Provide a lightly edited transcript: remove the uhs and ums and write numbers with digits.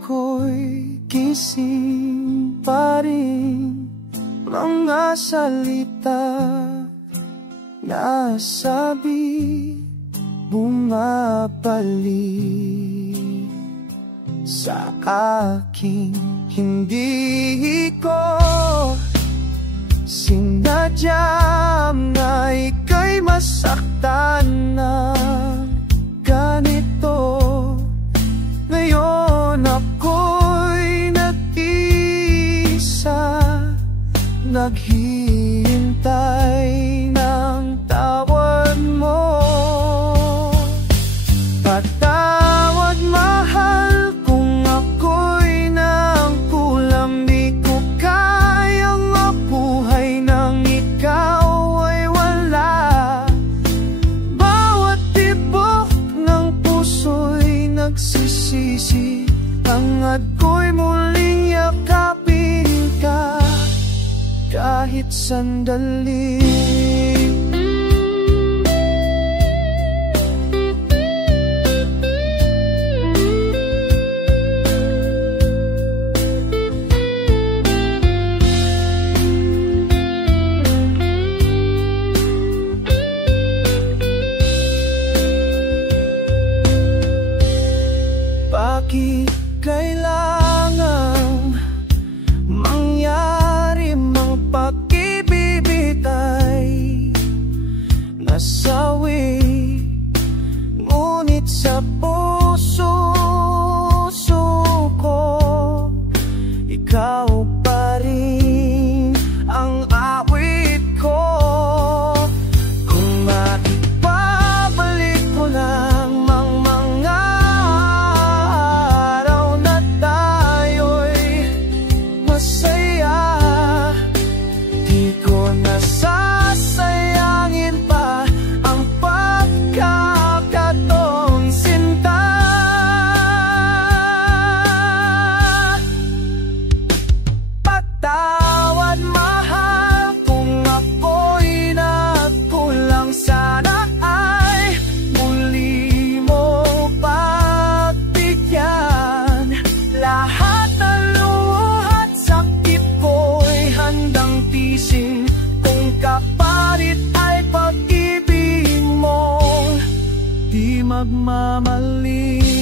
ko'y gising pa rin. Mga salita na sabi bumabalik sa aking hindi ko sinadya na ika'y masaktan na ganito. Ngayon ako'y nag-isa, naghihintay ng tawad mo. Patawad mahal kung ako'y nang kulang, di ko kayang mabuhay nang ikaw ay wala. Bawat tibok ng puso'y nagsisisi, hangad ko'y muling yakapin ka kahit sandali. Bakit kailangang mangyari mang pag-ibig-bitay? Nasawi, ngunit sa puso ko ikaw pa rin ang awit ko. Kung maipabalik mo lang mang mga araw na tayo'y masaya, di ko nasasayangin pa ang pagkakataong sinta. Patawad mahal kung ako'y nagkulang, sana ay muli mo pagbigyan. Lahat ng luhat sakit ko'y handang tisin, kung kapalit ay pag-ibig mo di magmamali.